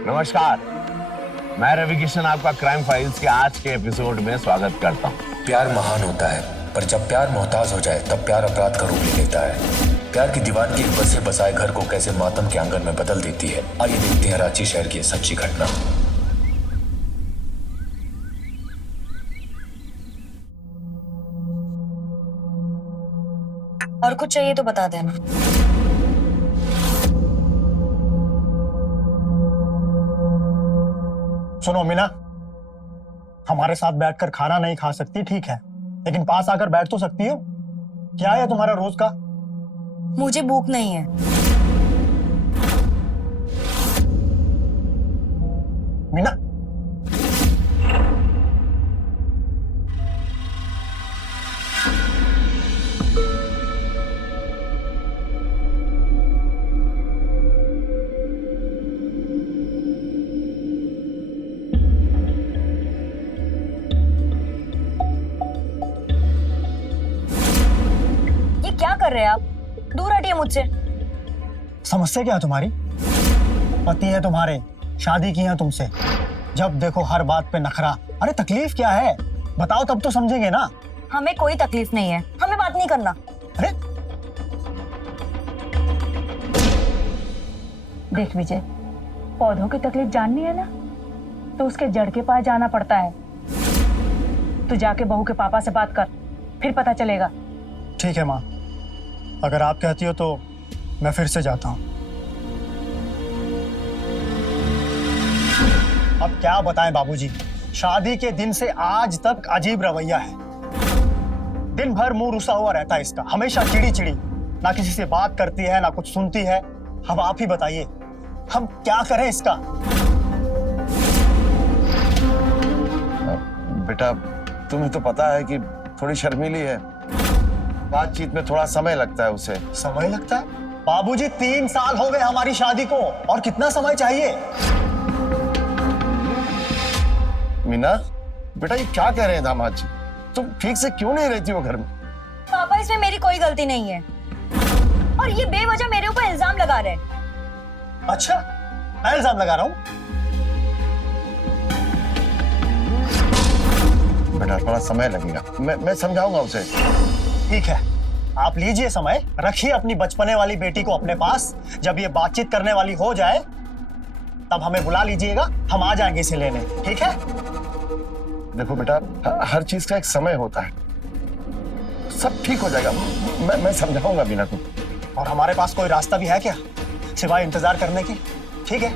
नमस्कार, मैं रवि किशन आपका क्राइम फाइल्स के आज के एपिसोड में स्वागत करता हूँ। प्यार महान होता है, पर जब प्यार मोहताज हो जाए तब प्यार अपराध का रूप ले लेता है। प्यार की दीवानगी बसे बसाए घर को कैसे मातम के आंगन में बदल देती है, आइए देखते हैं रांची शहर की सच्ची घटना। और कुछ चाहिए तो बता देना। सुनो मीना, हमारे साथ बैठकर खाना नहीं खा सकती ठीक है, लेकिन पास आकर बैठ तो सकती हो। क्या है तुम्हारा रोज का? मुझे भूख नहीं है। मीना, क्या कर रहे हैं आप? दूर हटिए मुझसे। समस्या क्या है तुम्हारी? पति है तुम्हारे, शादी की है तुमसे, जब देखो हर बात पे नखरा। अरे तकलीफ क्या है बताओ, तब तो समझेंगे ना। हमें कोई तकलीफ नहीं है, हमें बात नहीं करना। अरे देख विजय, पौधों की तकलीफ जाननी है ना, तो उसके जड़ के पास जाना पड़ता है। तू जाके बहू के पापा से बात कर, फिर पता चलेगा। ठीक है माँ, अगर आप कहती हो तो मैं फिर से जाता हूँ। अब क्या बताएं बाबूजी, शादी के दिन से आज तक अजीब रवैया है। दिन भर मुंह रुसा हुआ रहता है इसका, हमेशा चिड़ी चिड़ी, ना किसी से बात करती है ना कुछ सुनती है। अब आप ही बताइए, हम क्या करें इसका? बेटा, तुम्हें तो पता है कि थोड़ी शर्मीली है, बातचीत में थोड़ा समय लगता है उसे। समय लगता है? बाबूजी 3 साल हो गए हमारी शादी को, और कितना समय चाहिए? मीना, बेटा ये क्या कह रहे हैं दामाद जी? तुम ठीक से क्यों नहीं रहती हो घर में? पापा, इसमें मेरी कोई गलती नहीं है, और ये बेवजह मेरे ऊपर इल्जाम लगा रहे हैं। अच्छा, मैं इल्जाम लगा रहा हूँ? बेटा थोड़ा समय लगेगा, मैं समझाऊंगा उसे। ठीक है, आप लीजिए समय, रखिए अपनी बचपने वाली बेटी को अपने पास। जब ये बातचीत करने वाली हो जाए तब हमें बुला लीजिएगा, हम आ जाएंगे इसे लेने। ठीक है? देखो बेटा, हर चीज का एक समय होता है, सब ठीक हो जाएगा। मैं समझाऊंगा मीना को। और हमारे पास कोई रास्ता भी है क्या सिवाय इंतजार करने के? ठीक है,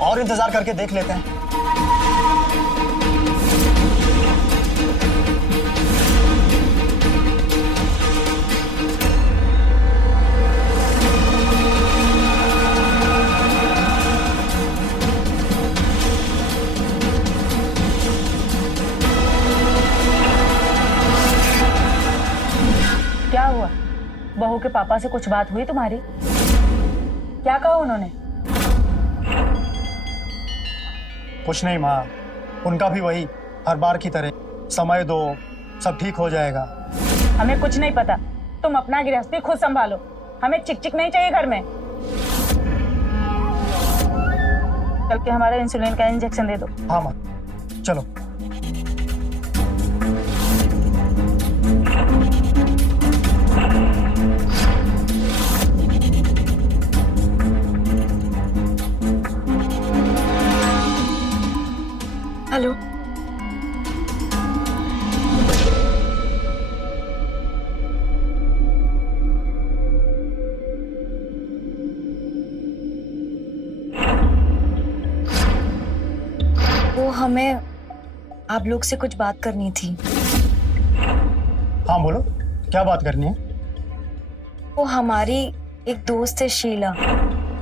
और इंतजार करके देख लेते हैं। क्या हुआ? बहू के पापा से कुछ बात हुई तुम्हारी? क्या कहा उन्होंने? कुछ नहीं माँ, उनका भी वही हर बार की तरह, समय दो सब ठीक हो जाएगा। हमें कुछ नहीं पता, तुम अपना गृहस्थी खुद संभालो, हमें चिक नहीं चाहिए घर में। चल के हमारे इंसुलिन का इंजेक्शन दे दो। हाँ माँ, चलो। हेलो, वो हमें आप लोग से कुछ बात करनी थी। हाँ बोलो, क्या बात करनी है? वो हमारी एक दोस्त है शीला,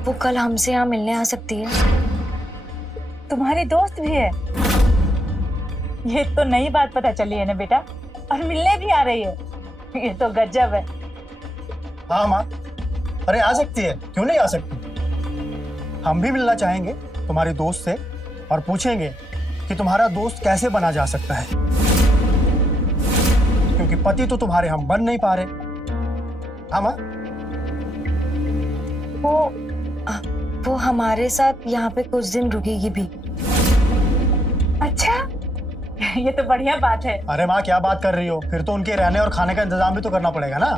वो कल हमसे यहाँ मिलने आ सकती है। तुम्हारी दोस्त भी है? ये तो नई बात पता चली है ना बेटा, और मिलने भी आ रही है, ये तो गजब है। हाँ माँ, अरे आ सकती है, क्यों नहीं आ सकती। हम भी मिलना चाहेंगे तुम्हारी दोस्त से, और पूछेंगे कि तुम्हारा दोस्त कैसे बना जा सकता है, क्योंकि पति तो तुम्हारे हम बन नहीं पा रहे। हाँ माँ? वो वो हमारे साथ यहाँ पे कुछ दिन रुकेगी भी। अच्छा, ये तो बढ़िया बात है। अरे माँ क्या बात कर रही हो, फिर तो उनके रहने और खाने का इंतजाम भी तो करना पड़ेगा ना।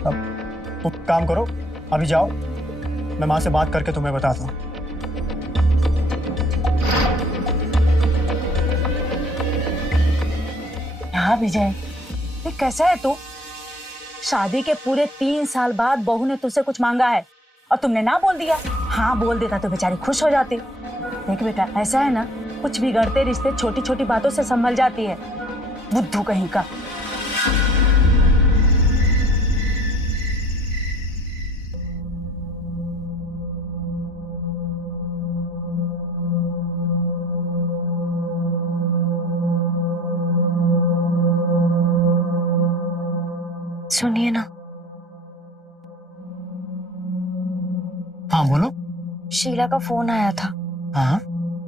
अब तुम काम करो, अभी जाओ, मैं माँ से बात करके तुम्हें बताता हूँ। हाँ विजय, ये कैसा है तू? शादी के पूरे 3 साल बाद बहू ने तुझसे कुछ मांगा है और तुमने ना बोल दिया। हाँ बोल देता तो बेचारी खुश हो जाती। देख बेटा, ऐसा है ना, कुछ बिगड़ते रिश्ते छोटी छोटी बातों से संभल जाती है। बुद्धू कहीं का। सुनिए ना, हाँ बोलो। शीला का फोन आया था। हाँ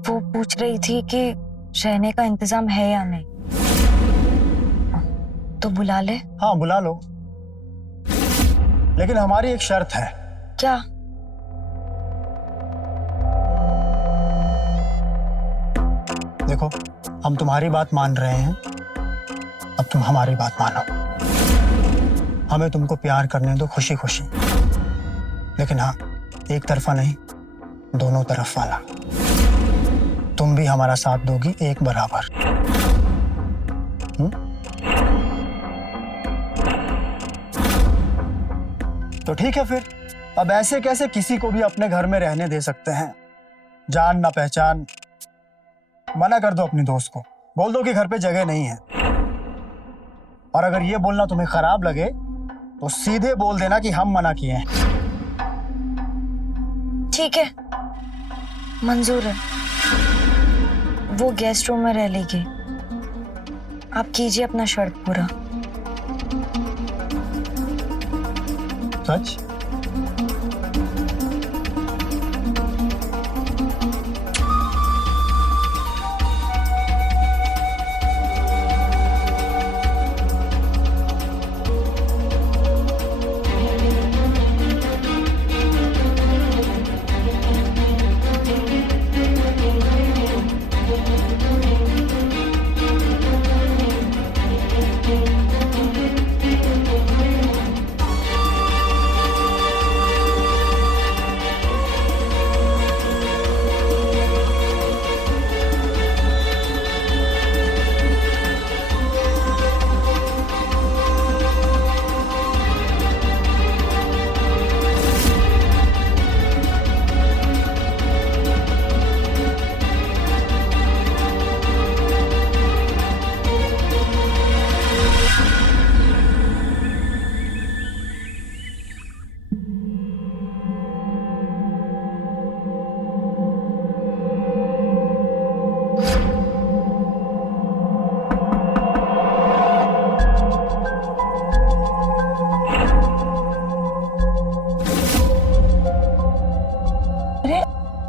वो पूछ रही थी कि रहने का इंतजाम है या नहीं, तो बुला ले। हाँ बुला लो, लेकिन हमारी एक शर्त है। क्या? देखो, हम तुम्हारी बात मान रहे हैं, अब तुम हमारी बात मानो। हमें तुमको प्यार करने दो खुशी खुशी, लेकिन हाँ, एक तरफा नहीं, दोनों तरफ वाला। तुम भी हमारा साथ दोगी एक बराबर। तो ठीक है फिर। अब ऐसे कैसे किसी को भी अपने घर में रहने दे सकते हैं? जान ना पहचान। मना कर दो अपनी दोस्त को, बोल दो कि घर पे जगह नहीं है। और अगर ये बोलना तुम्हें खराब लगे तो सीधे बोल देना कि हम मना किए हैं। ठीक है, मंजूर है। वो गेस्ट रूम में रह लेगी। आप कीजिए अपना शर्त पूरा। सच?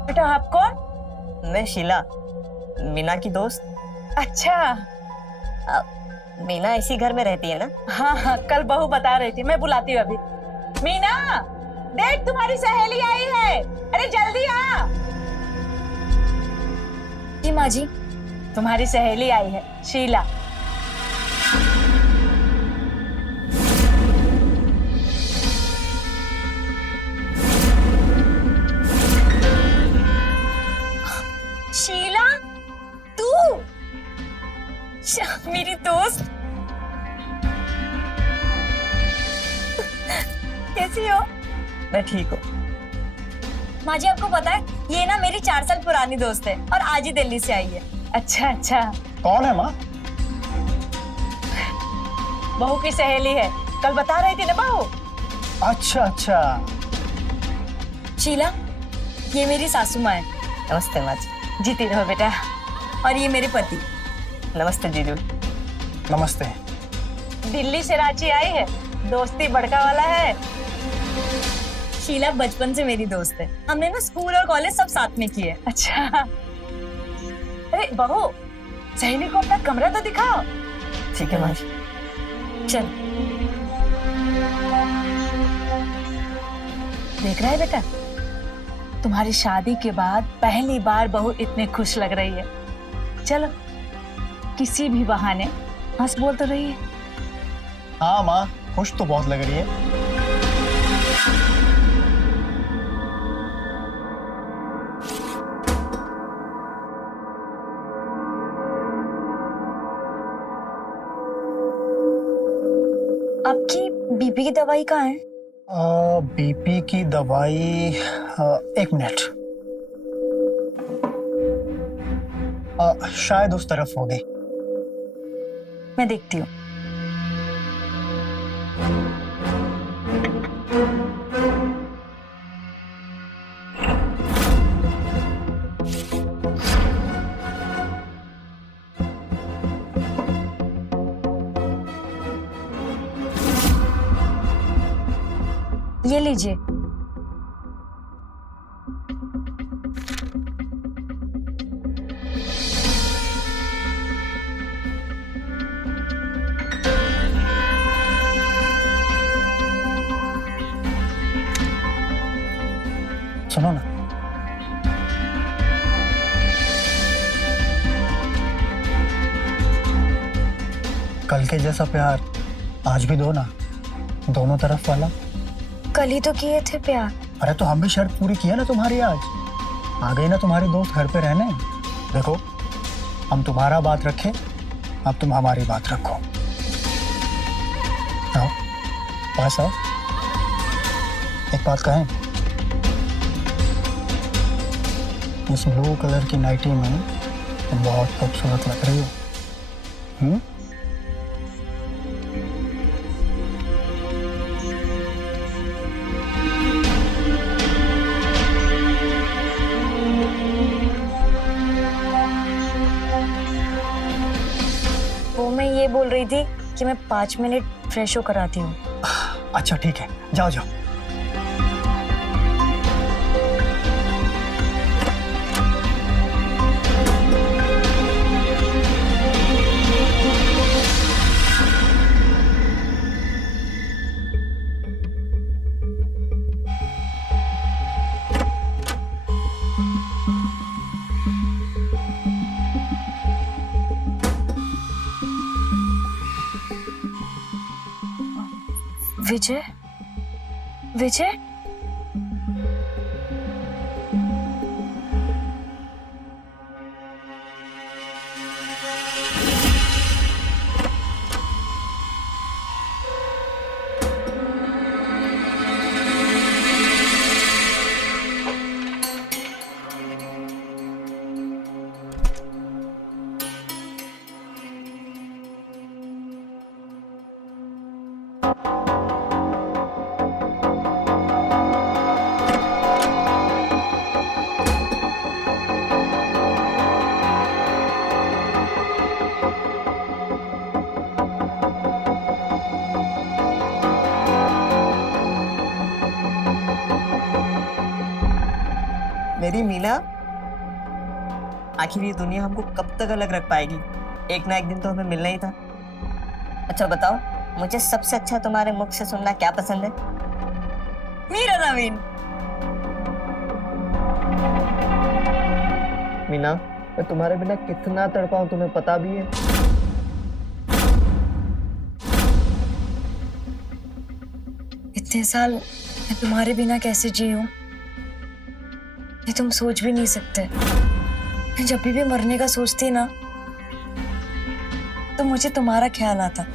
बेटा आप कौन? मैं शीला, मीना की दोस्त। अच्छा, मीना इसी घर में रहती है ना? हाँ हाँ, कल बहू बता रही थी, मैं बुलाती हूँ अभी। मीना, देख तुम्हारी सहेली आई है, अरे जल्दी आ। जी माँ जी। तुम्हारी सहेली आई है, शीला। शीला, तू मेरी दोस्त, कैसी हो? मैं ठीक हूँ। माँ जी आपको पता है, ये ना मेरी 4 साल पुरानी दोस्त है और आज ही दिल्ली से आई है। अच्छा अच्छा, कौन है माँ? बहू की सहेली है, कल बता रही थी ना बहू। अच्छा अच्छा। शीला, ये मेरी सासू माँ है। नमस्ते माँ जी। जीती रहो बेटा। और ये मेरे पति। नमस्ते जीजू। नमस्ते। दिल्ली से रांची आई है, दोस्ती बड़का वाला है। शीला बचपन से मेरी दोस्त है, हमने ना स्कूल और कॉलेज सब साथ में किए। अच्छा, अरे बहू, सहेली को अपना कमरा तो दिखाओ। ठीक है माँ जी। चल। देख रहा है बेटा, तुम्हारी शादी के बाद पहली बार बहू इतने खुश लग रही है। चलो किसी भी बहाने हंस बोल तो रही है। हाँ माँ, खुश तो बहुत लग रही है। आपकी बीपी की दवाई कहाँ है? बीपी की दवाई, एक मिनट। शायद उस तरफ होगी। मैं देखती हूँ। ये लीजिए। सुनो ना, कल के जैसा प्यार आज भी दो ना, दोनों तरफ वाला। कल ही तो किए थे प्यार। अरे तो हम भी शर्त पूरी किया ना तुम्हारी आज। आ गई ना तुम्हारे दोस्त घर पे रहने। देखो, हम तुम्हारा बात रखें, अब तुम हमारी बात रखो। आओ पास आओ, एक बात कहें, इस ब्लू कलर की नाइटी में तुम बहुत खूबसूरत लग रही हो। वो मैं ये बोल रही थी कि मैं 5 मिनट फ्रेश होकर आती हूँ। अच्छा ठीक है, जाओ जाओ। विजय, विजय, मेरी मीना, आखिर ये दुनिया हमको कब तक अलग रख पाएगी? एक ना एक दिन तो हमें मिलना ही था। अच्छा बताओ, मुझे सबसे अच्छा तुम्हारे मुख से सुनना क्या पसंद है? मेरा नवीन। मीना, मैं तुम्हारे बिना कितना तड़पाऊं तुम्हें पता भी है? इतने साल मैं तुम्हारे बिना कैसे जी हूँ ये तुम सोच भी नहीं सकते। मैं जब भी मरने का सोचती ना तो मुझे तुम्हारा ख्याल आता।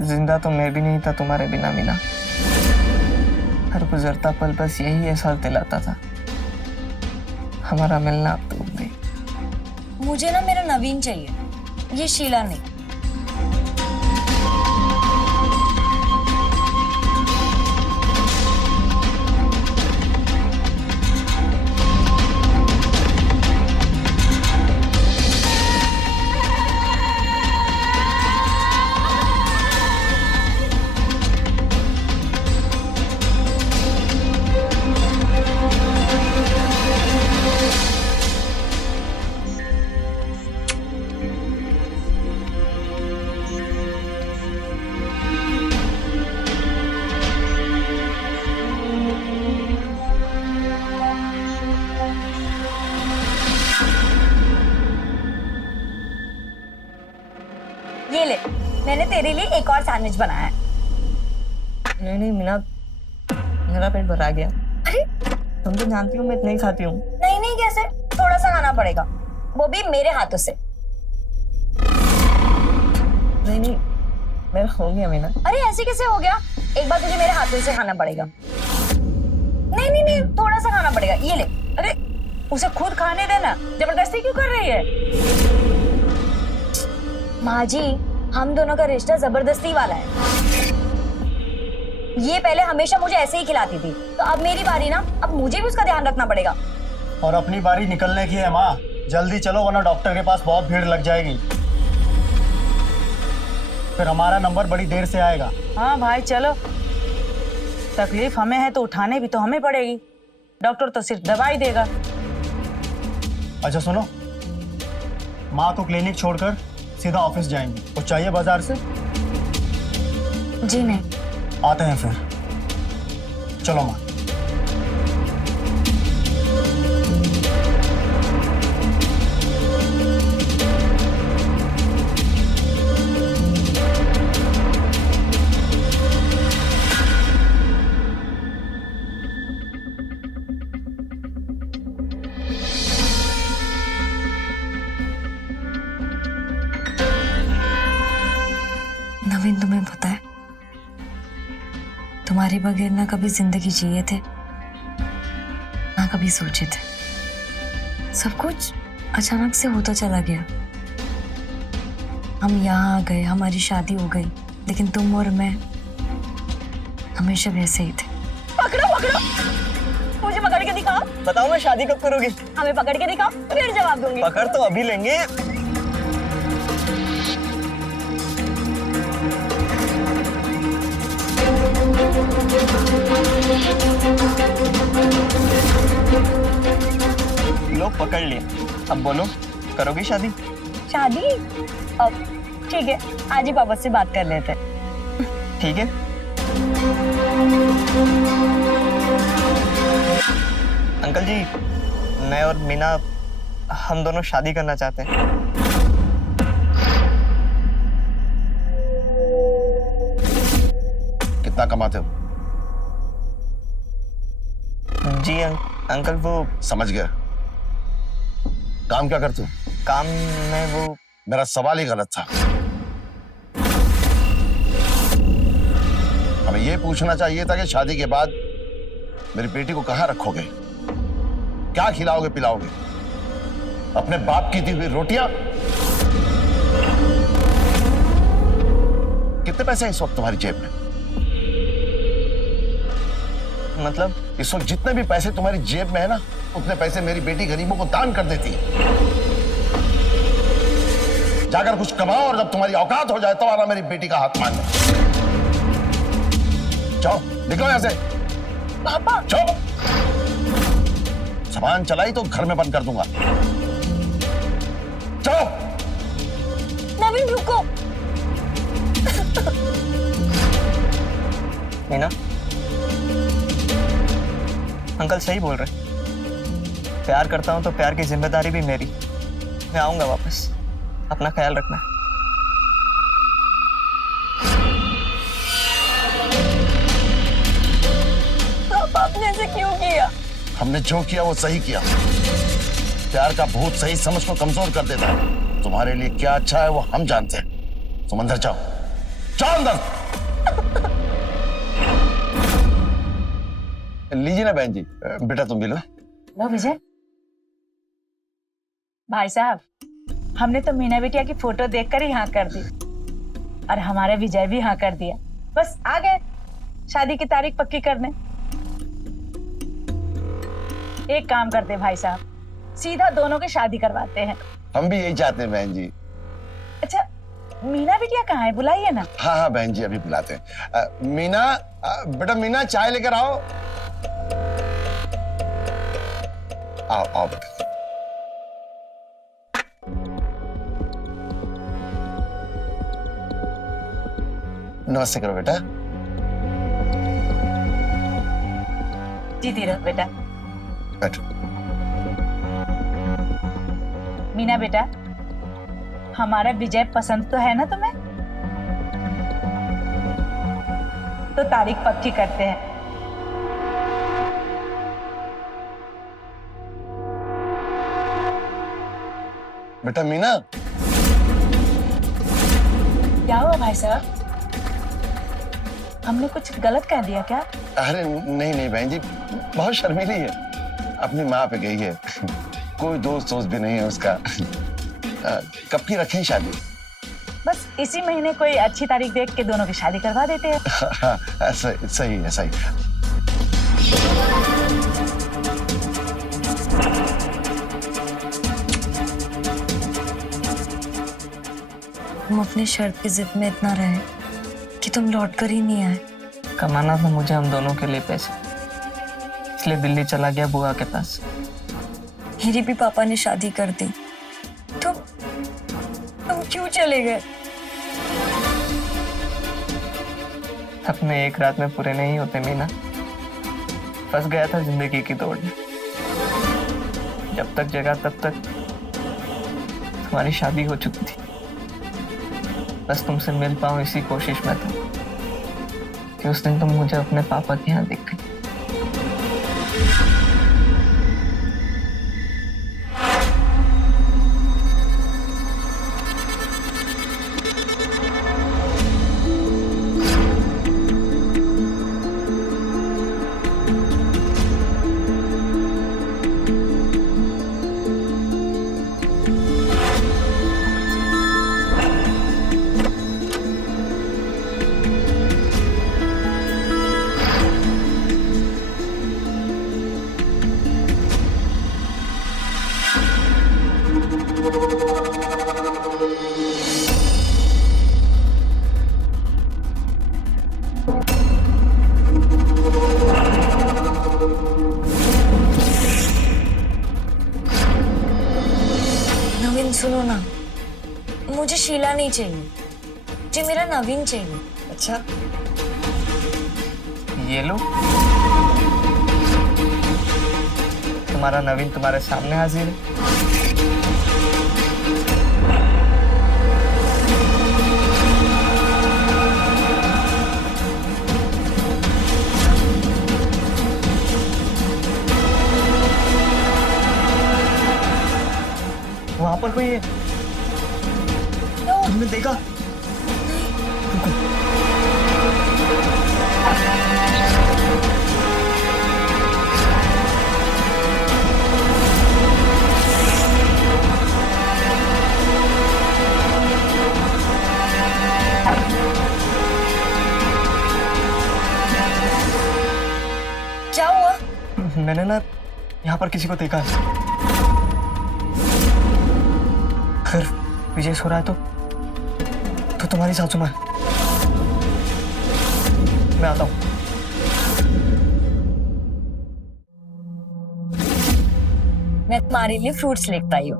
जिंदा तो मैं भी नहीं था तुम्हारे बिना मीना। हर गुजरता पल बस यही एहसास दिलाता था, हमारा मिलना अब तो नहीं। मुझे ना मेरा नवीन चाहिए, ये शीला नहीं। तेरे लिए एक और सैंडविच बनाया है। नहीं नहीं मीना, मेरा पेट भरा गया। अरे तुम तो जानती हो मैं इतना ही खाती हूँ। नहीं नहीं, कैसे, थोड़ा सा खाना पड़ेगा, वो भी मेरे हाथों से। नहीं नहीं, मेरा हो गया मीना। अरे ऐसे कैसे हो गया? एक बार तुझे मेरे हाथों से खाना पड़ेगा। नहीं नहीं नहीं, थोड़ा सा खाना पड़ेगा, ये ले। अरे उसे खुद खाने देना, जबरदस्ती क्यों कर रही है? माँ जी, हम दोनों का रिश्ता जबरदस्ती वाला है। ये पहले हमेशा मुझे ऐसे ही खिलाती थी, तो अब मेरी बारी ना, अब मुझे भी उसका ध्यान रखना पड़ेगा। और अपनी बारी निकलने की है माँ, जल्दी चलो वरना डॉक्टर के पास बहुत भीड़ लग जाएगी, फिर हमारा नंबर बड़ी देर से आएगा। हाँ भाई चलो, तकलीफ हमें है तो उठाने भी तो हमें पड़ेगी, डॉक्टर तो सिर्फ दवाई देगा। अच्छा सुनो, माँ को क्लिनिक छोड़कर सीधा ऑफिस जाएंगे, कुछ चाहिए बाजार से? जी नहीं। आते हैं फिर, चलो माँ। नवीन, तुम्हें पता है, तुम्हारे बगैर ना कभी जिंदगी जिए थे ना कभी सोचे थे। सब कुछ अचानक से होता चला गया। हम यहाँ आ गए, हमारी शादी हो गई, लेकिन तुम और मैं हमेशा वैसे ही थे। पकड़ो पकड़ो, मुझे पकड़ के दिखाओ। बताओ मैं शादी कब करोगी? हमें पकड़ के दिखाओ, फिर जवाब दूंगी। पकड़ तो अभी लेंगे। लो पकड़ लिए, अब बोलो करोगी शादी? शादी? अब ठीक है, आज ही पापा से बात कर लेते हैं। ठीक है। अंकल जी, मैं और मीना हम दोनों शादी करना चाहते हैं। कितना कमाते हो? जी अंकल, वो समझ गया। काम क्या करते हो? काम में वो मेरा सवाल ही गलत था। हमें ये पूछना चाहिए था कि शादी के बाद मेरी बेटी को कहाँ रखोगे, क्या खिलाओगे पिलाओगे? अपने बाप की दी हुई रोटियां? कितने पैसे हैं इस वक्त तुम्हारी जेब में? मतलब इस वक्त जितने भी पैसे तुम्हारी जेब में है ना, उतने पैसे मेरी बेटी गरीबों को दान कर देती है। जाकर कुछ कमाओ और जब तुम्हारी औकात हो जाए तो आना मेरी बेटी का हाथ मांगने। जाओ निकलो यहां से। पापा जाओ, सामान चलाई तो घर में बंद कर दूंगा। जाओ। नवीन रुको। मीना, अंकल सही बोल रहे। प्यार करता हूं तो प्यार की जिम्मेदारी भी मेरी। मैं आऊंगा वापस, अपना ख्याल रखना। पापा आपने ऐसे क्यों किया? हमने जो किया वो सही किया। प्यार का भूत सही समझ को कमजोर कर देता है। तुम्हारे लिए क्या अच्छा है वो हम जानते हैं। तुम अंदर जाओ, जाओ अंदर। लीजिए ना बहन जी, बेटा तुम भी लो। लो विजय। भाई साहब, हमने तो मीना बिटिया की फोटो देखकर ही हाँ कर दी, और हमारे विजय भी हाँ कर दिया। बस आ गए शादी की तारीख पक्की करने। एक काम करते भाई साहब, सीधा दोनों की शादी करवाते हैं। हम भी यही चाहते हैं बहन जी। अच्छा, मीना बिटिया कहाँ है? बुलाइए ना। हाँ हाँ बहन जी, अभी बुलाते हैं। मीना, बेटा मीना चाय लेकर आओ। आओ आओ बेटा। नमस्ते करो बेटा। जीती रहो बेटा। बैठो। मीना बेटा, हमारा विजय पसंद तो है ना तुम्हें? तो तारीख पक्की करते हैं। बेटा मीना, क्या हुआ भाई साहब? हमने कुछ गलत कह दिया क्या? अरे नहीं नहीं बहन जी, बहुत शर्मीली है, अपनी माँ पे गई है, कोई दोस्त भी नहीं है उसका। कब की रखें शादी? बस इसी महीने कोई अच्छी तारीख देख के दोनों की शादी करवा देते हैं। सही है सही। तुम अपनी शर्त की जिद में इतना रहे कि तुम लौट कर ही नहीं आए। कमाना था मुझे हम दोनों के लिए पैसे, इसलिए दिल्ली चला गया बुआ के पास। मेरी भी पापा ने शादी कर दी। तुम क्यों चले गए? अपने एक रात में पूरे नहीं होते मीना। फंस गया था जिंदगी की दौड़ में। जब तक जगा तब तक तुम्हारी शादी हो चुकी थी। बस तुमसे मिल पाऊं इसी कोशिश में था कि उस दिन तुम मुझे अपने पापा के यहाँ दिख गई। नवीन सुनो ना, मुझे शीला नहीं चाहिए, मुझे मेरा नवीन चाहिए। अच्छा ये लो, तुम्हारा नवीन तुम्हारे सामने हाजिर है। वहां पर कोई है? तुमने देखा? क्या हुआ? मैंने ना यहाँ पर किसी को देखा है। अगर विजय सो रहा है तो तुम्हारी सासू माँ। मैं आता हूँ। मैं तुम्हारे लिए फ्रूट्स लेकर आई हूँ।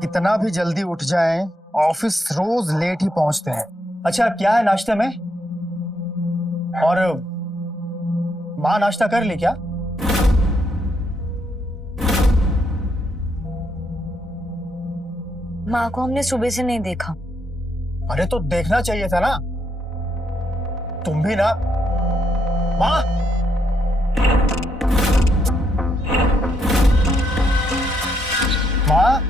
कितना भी जल्दी उठ जाएं, ऑफिस रोज लेट ही पहुंचते हैं। अच्छा क्या है नाश्ते में? और माँ नाश्ता कर ली क्या? माँ को हमने सुबह से नहीं देखा। अरे तो देखना चाहिए था ना, तुम भी ना। माँ, माँ,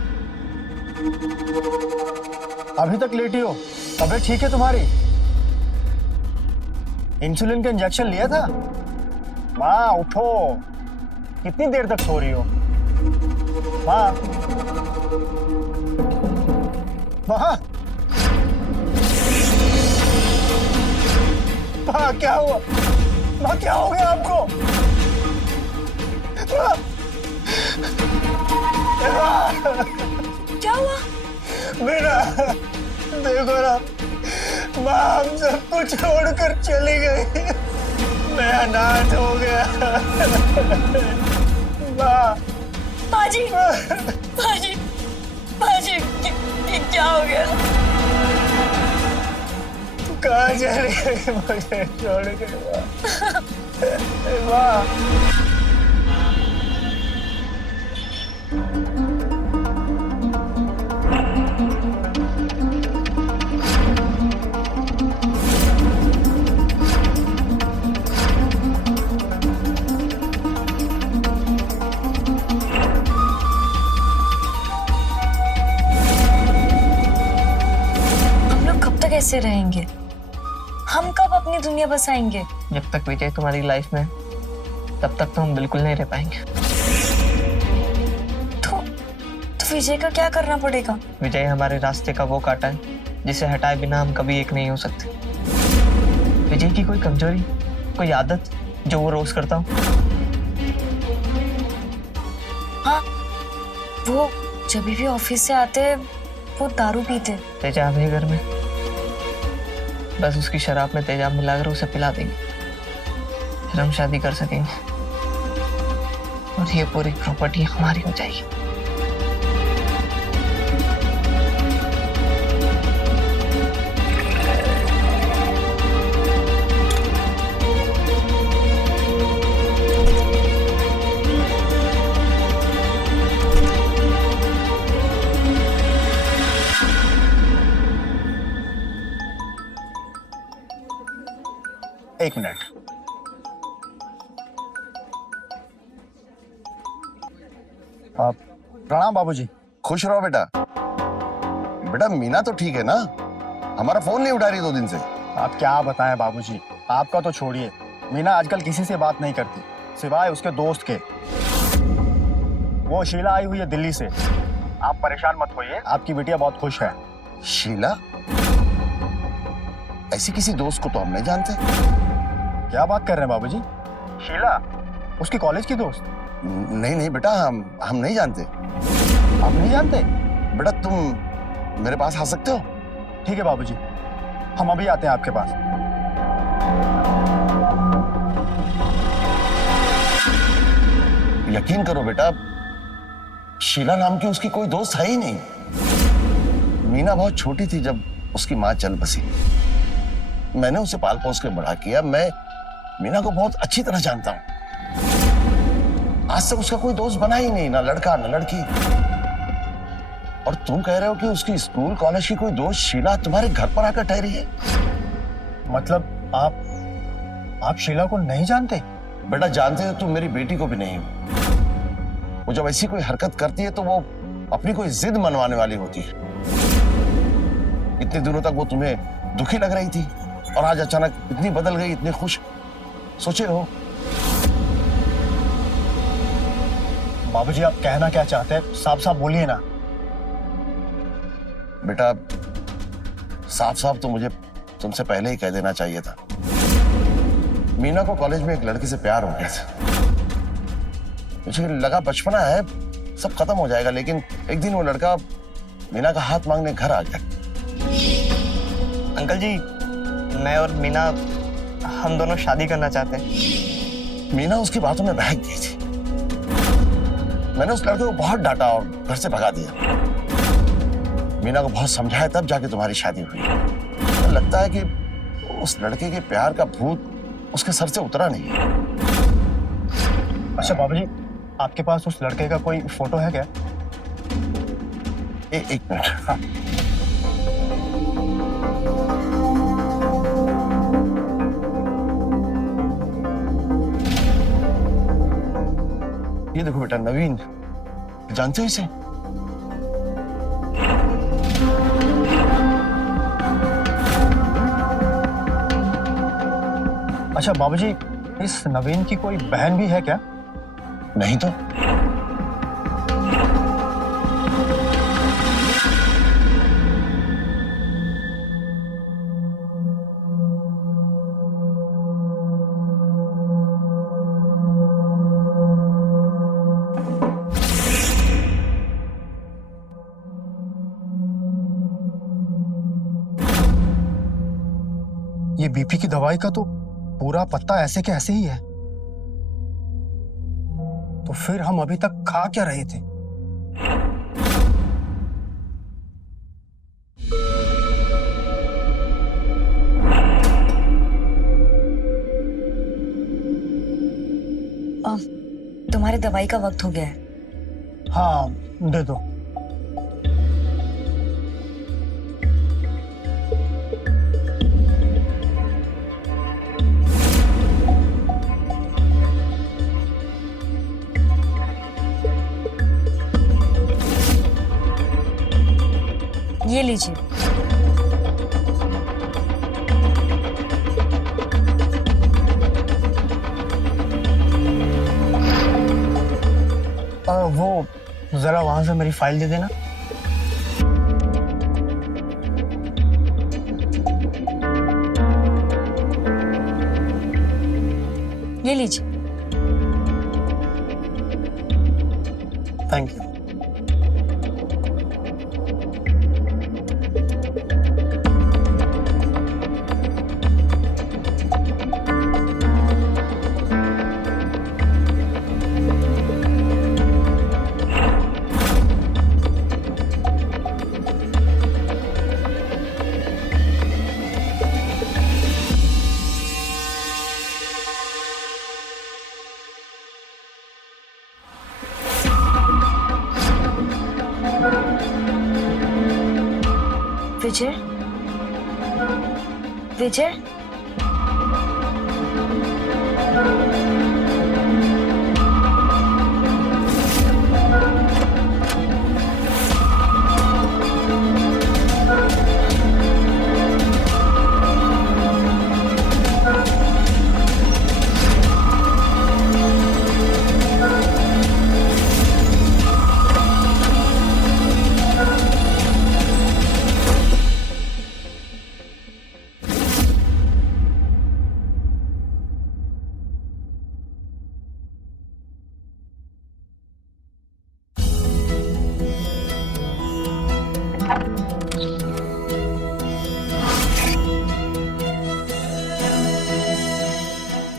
अभी तक लेटी हो? तबीयत ठीक है तुम्हारी? इंसुलिन का इंजेक्शन लिया था? माँ उठो, कितनी देर तक सो रही हो? माँ, माँ, माँ क्या हुआ? माँ क्या हो गया आपको? क्या हुआ? मेरा देखो ना, माँ हम सबको छोड़कर चली गई। मैं अनाथ हो गया। माँ, बाजी, बाजी, बाजी, क्या हो गया? कहाँ चली गई मुझे छोड़ के? माँ, कैसे रहेंगे? हम कब अपनी दुनिया बसाएंगे? जब तक विजय तुम्हारी लाइफ में तब तक तो हम बिल्कुल नहीं रह पाएंगे। तो विजय का क्या करना पड़ेगा? विजय हमारे रास्ते का वो कांटा है जिसे हटाए बिना हम कभी एक नहीं हो सकते। विजय की कोई कमजोरी, कोई आदत जो वो रोज करता हो। हाँ, वो जब भी ऑफिस से आते वो दारू पीते। तेजाब है घर में, बस उसकी शराब में तेजाब मिलाकर उसे पिला देंगे, फिर हम शादी कर सकेंगे और ये पूरी प्रॉपर्टी हमारी हो जाएगी। एक मिनट। प्रणाम बाबूजी। खुश रहो बेटा। बेटा मीना तो ठीक है ना? हमारा फोन नहीं उठा रही 2 दिन से। आप क्या बताएं बाबूजी, आपका तो छोड़िए, मीना आजकल किसी से बात नहीं करती सिवाय उसके दोस्त के। वो शीला आई हुई है दिल्ली से। आप परेशान मत होइए, आपकी बिटिया बहुत खुश है। शीला? ऐसी किसी दोस्त को तो हम नहीं जानते। क्या बात कर रहे हैं बाबूजी? शीला उसकी कॉलेज की दोस्त? नहीं नहीं बेटा, हम नहीं जानते। आप नहीं जानते? बेटा तुम मेरे पास आ सकते हो? ठीक है बाबूजी, हम अभी आते हैं आपके पास। यकीन करो बेटा, शीला नाम की उसकी कोई दोस्त है ही नहीं। मीना बहुत छोटी थी जब उसकी माँ चल बसी। मैंने उसे पाल पोस के बड़ा किया। मैं मीना को बहुत अच्छी तरह जानता हूं। आज तक उसका कोई दोस्त बना ही नहीं, ना लड़का ना लड़की। और तुम कह रहे हो कि उसकी स्कूल कॉलेज की कोई दोस्त शीला तुम्हारे घर पर आकर ठहरी है? मतलब आप शीला को नहीं जानते? बेटा जानते हो तुम मेरी बेटी को भी नहीं। वो जब ऐसी कोई हरकत करती है तो वो अपनी कोई जिद मनवाने वाली होती है। इतने दिनों तक वो तुम्हें दुखी लग रही थी और आज अचानक इतनी बदल गई, इतनी खुश। सोचे हो? बाबूजी आप कहना क्या चाहते हैं, साफ साफ बोलिए ना। बेटा साफ साफ तो मुझे तुमसे पहले ही कह देना चाहिए था। मीना को कॉलेज में एक लड़के से प्यार हो गया था। मुझे लगा बचपना है, सब खत्म हो जाएगा, लेकिन एक दिन वो लड़का मीना का हाथ मांगने घर आ गया। अंकल जी, मैं और मीना हम दोनों शादी करना चाहते हैं। मीना उसकी बातों में बहक गई थी। मैंने उस लड़के को बहुत डांटा और घर से भगा दिया। मीना को बहुत समझाया तब जाके तुम्हारी शादी हुई। तो लगता है कि उस लड़के के प्यार का भूत उसके सर से उतरा नहीं। अच्छा बाबूजी, आपके पास उस लड़के का कोई फोटो है क्या? एक मिनट। हाँ। ये देखो बेटा, नवीन, जानते हो इसे? अच्छा बाबूजी, इस नवीन की कोई बहन भी है क्या? नहीं तो। ये बीपी की दवाई का तो पूरा पत्ता ऐसे के ऐसे ही है। तो फिर हम अभी तक खा क्या रहे थे? तुम्हारे दवाई का वक्त हो गया है। हाँ दे दो। ये लीजिए। वो जरा वहां से मेरी फाइल दे देना। ये लीजिए। Thank you. विजय, विजय,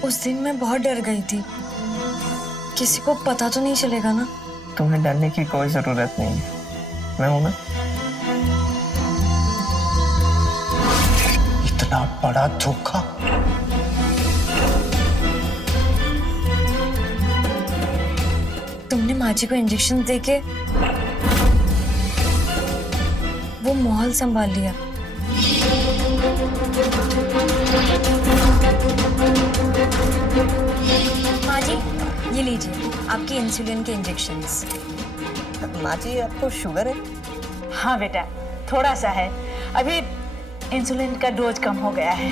उस दिन मैं बहुत डर गई थी। किसी को पता तो नहीं चलेगा ना? तुम्हें डरने की कोई जरूरत नहीं है, मैं हूं ना। इतना बड़ा धोखा। तुमने माँ जी को इंजेक्शन देके वो माहौल संभाल लिया। माँ जी, ये लीजिए आपकी इंसुलिन के इंजेक्शंस। माँ जी आपको शुगर है? हाँ बेटा, थोड़ा सा है। अभी इंसुलिन का डोज कम हो गया है।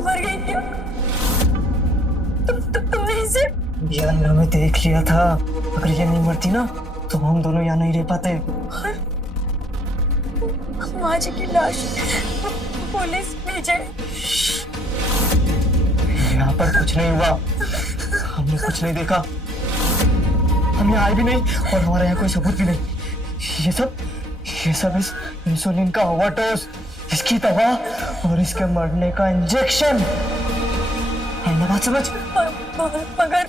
मर गई क्या? तुमने इसे? यार हमें देख लिया था, अगर ये नहीं मरती ना तो हम दोनों यहाँ नहीं रह पाते। माँ जी की लाश पुलिस भेजे। यहाँ पर कुछ नहीं हुआ, हमने कुछ नहीं देखा, हम यहाँ आए भी नहीं और हमारे यहाँ कोई सबूत भी नहीं। ये सब इस इंसुलिन का ओवरडोज, इसकी दवा और इसके मरने का इंजेक्शन है ना, बात समझ? मगर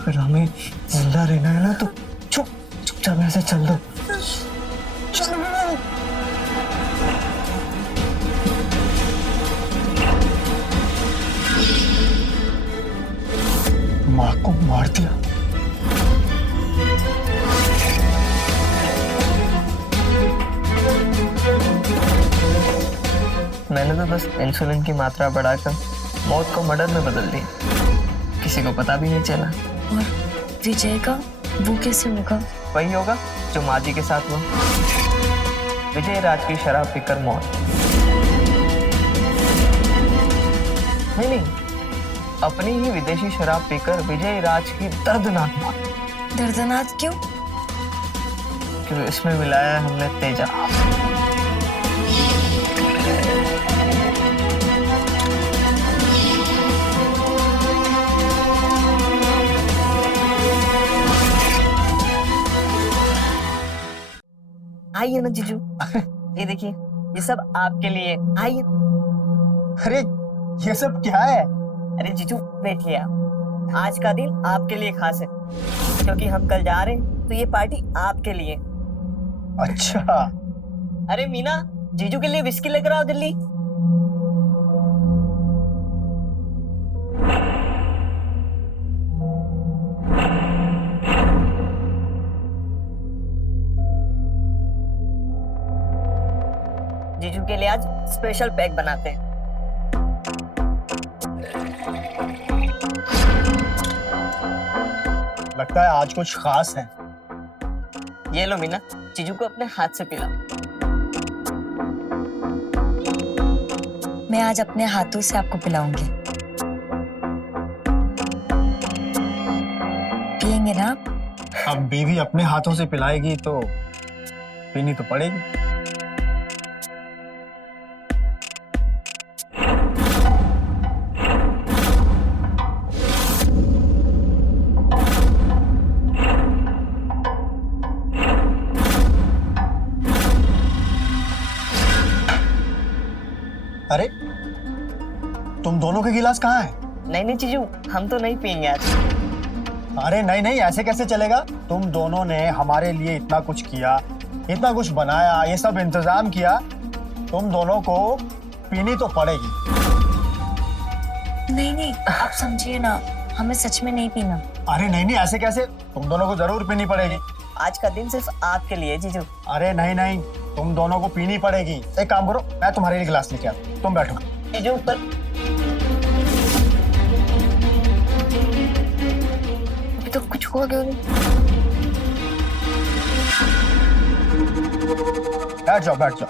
अगर हमें जिंदा रहना है ना तो चुपचाप यहाँ से चल दो। चलो। माँ को मार दिया। मैंने तो बस इंसुलिन की मात्रा बढ़ाकर मौत को मर्डर में बदल दिया, किसी को पता भी नहीं चला। और विजय का वो कैसे होगा? वही होगा जो माँ जी के साथ हुआ, विजय राज की शराब पीकर मौत। नहीं, अपनी ही विदेशी शराब पीकर विजय राज की दर्दनाक मौत। दर्दनाक क्यों? क्योंकि इसमें मिलाया है हमने तेजाब। आइए ना जीजू, ये देखिए, ये सब आपके लिए, आइए। अरे ये सब क्या है? अरे जीजू बैठिए आप, आज का दिन आपके लिए खास है क्योंकि हम कल जा रहे हैं, तो ये पार्टी आपके लिए। अच्छा, अरे मीना, जीजू के लिए विस्की लेकर आओ जल्दी। जीजू के लिए आज स्पेशल पैक बनाते हैं। लगता है आज कुछ खास है। ये लो मीना, जीजू को अपने हाथ से पिलाओ। मैं आज अपने हाथों से आपको पिलाऊंगी। पिएंगे ना आप? अब बीवी अपने हाथों से पिलाएगी तो पीनी तो पड़ेगी। अरे तुम दोनों के गिलास कहाँ हैं? नहीं नहीं जीजू, हम तो नहीं पियेंगे आज। अरे नहीं नहीं, ऐसे कैसे चलेगा? तुम दोनों ने हमारे लिए इतना कुछ किया, इतना कुछ बनाया, ये सब इंतजाम किया, तुम दोनों को पीनी तो पड़ेगी। नहीं नहीं, आप समझिए ना, हमें सच में नहीं पीना। अरे नहीं नहीं, ऐसे कैसे? तुम दोनों को जरूर पीनी पड़ेगी। आज का दिन सिर्फ आपके लिए जीजू। अरे नहीं नहीं, तुम दोनों को पीनी पड़ेगी। एक काम करो, मैं तुम्हारे लिए गिलास लेके आता हूं, तुम बैठो। जीजू ऊपर। अभी तो कुछ हो गया नहीं। बैठ जाओ बैठ जाओ।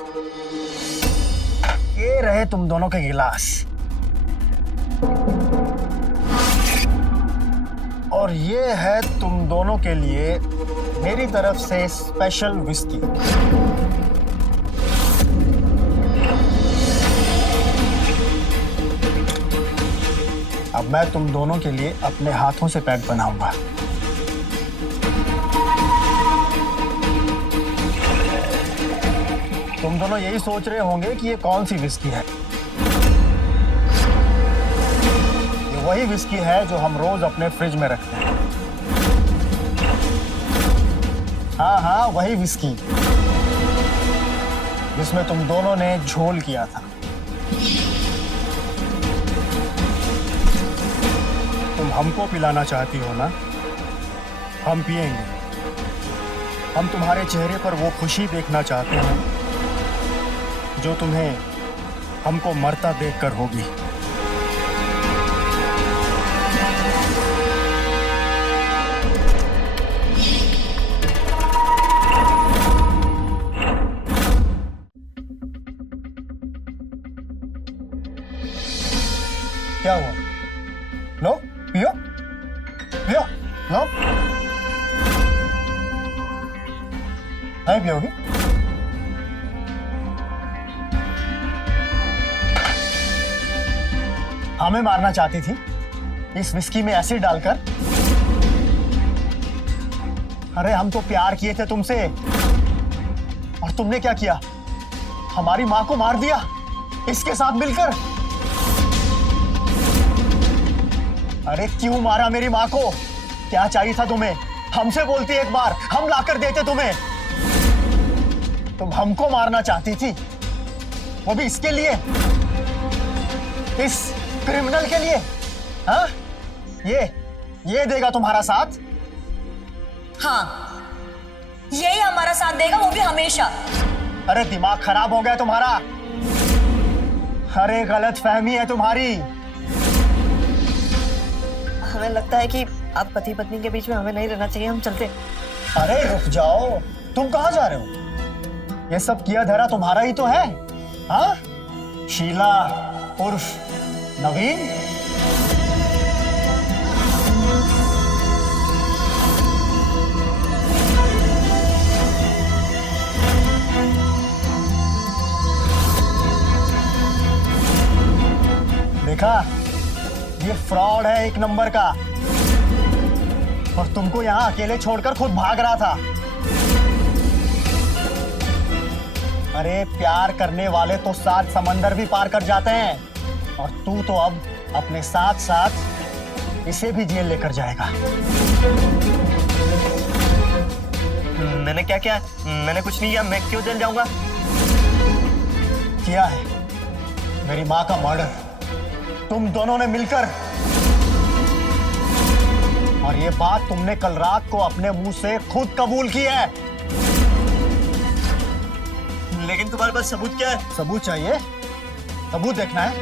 ये रहे तुम दोनों के गिलास, और ये है तुम दोनों के लिए मेरी तरफ से स्पेशल विस्की। अब मैं तुम दोनों के लिए अपने हाथों से पैक बनाऊंगा। तुम दोनों यही सोच रहे होंगे कि ये कौन सी विस्की है। ये वही विस्की है जो हम रोज अपने फ्रिज में रखते हैं। हाँ हाँ, वही विस्की जिसमें तुम दोनों ने झोल किया था। तुम हमको पिलाना चाहती हो ना? हम पिएंगे। हम तुम्हारे चेहरे पर वो खुशी देखना चाहते हैं जो तुम्हें हमको मरता देखकर होगी। क्या हुआ? लो पियो पियो, लो। नहीं पियोगी? हमें मारना चाहती थी इस विस्की में एसिड डालकर? अरे हम तो प्यार किए थे तुमसे, और तुमने क्या किया? हमारी माँ को मार दिया इसके साथ मिलकर। अरे क्यों मारा मेरी माँ को? क्या चाहिए था तुम्हें? हमसे बोलती एक बार, हम लाकर देते तुम्हें। तुम हमको मारना चाहती थी, वो भी इसके लिए, इस क्रिमिनल के लिए। हाँ, ये देगा तुम्हारा साथ? हाँ, यही हमारा साथ देगा, वो भी हमेशा। अरे दिमाग खराब हो गया तुम्हारा। अरे गलत फहमी है तुम्हारी। हमें लगता है कि आप पति पत्नी के बीच में हमें नहीं रहना चाहिए, हम चलते। अरे रुक जाओ, तुम कहाँ जा रहे हो? ये सब किया धरा तुम्हारा ही तो है। हाँ, शीला उर्फ नवीन। देखा, ये फ्रॉड है एक नंबर का, और तुमको यहां अकेले छोड़कर खुद भाग रहा था। अरे प्यार करने वाले तो 7 समंदर भी पार कर जाते हैं, और तू तो अब अपने साथ साथ इसे भी जेल लेकर जाएगा। मैंने क्या किया? मैंने कुछ नहीं किया, मैं क्यों जेल जाऊंगा? किया है मेरी माँ का मर्डर, तुम दोनों ने मिलकर। और ये बात तुमने कल रात को अपने मुंह से खुद कबूल की है। लेकिन तुम्हारे पास सबूत क्या है? सबूत चाहिए? सबूत देखना है?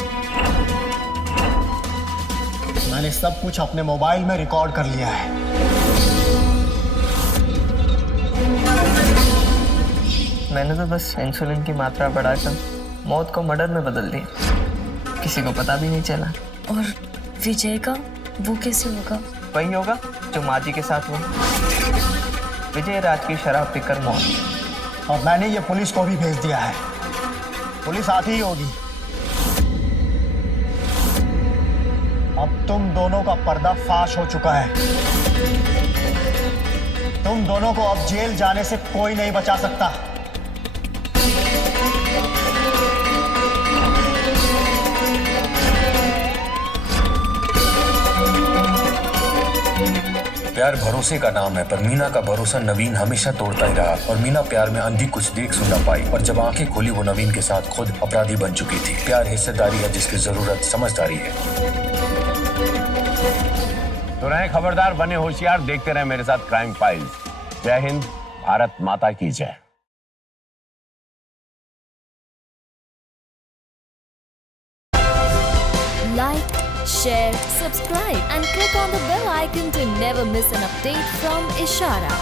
मैंने सब कुछ अपने मोबाइल में रिकॉर्ड कर लिया है। मैंने तो बस इंसुलिन की मात्रा बढ़ाकर मौत को मर्डर में बदल दिया, किसी को पता भी नहीं चला। और विजय का वो कैसे होगा? वही होगा जो माँ जी के साथ हुआ, विजय राज की शराब पीकर मौत। और मैंने ये पुलिस को भी भेज दिया है, पुलिस आती ही होगी। अब तुम दोनों का पर्दा फाश हो चुका है। तुम दोनों को अब जेल जाने से कोई नहीं बचा सकता। प्यार भरोसे का नाम है, पर मीना का भरोसा नवीन हमेशा तोड़ता ही रहा। और मीना प्यार में अंधी कुछ देख सुन ना पाई, और जब आंखें खोली वो नवीन के साथ खुद अपराधी बन चुकी थी। प्यार हिस्सेदारी है जिसकी जरूरत समझदारी है। तो रहें खबरदार, बने होशियार, देखते रहे मेरे साथ क्राइम फाइल्स। जय हिंद, भारत माता की जय। Like, share, subscribe and click on the bell icon to never miss an update from Ishara.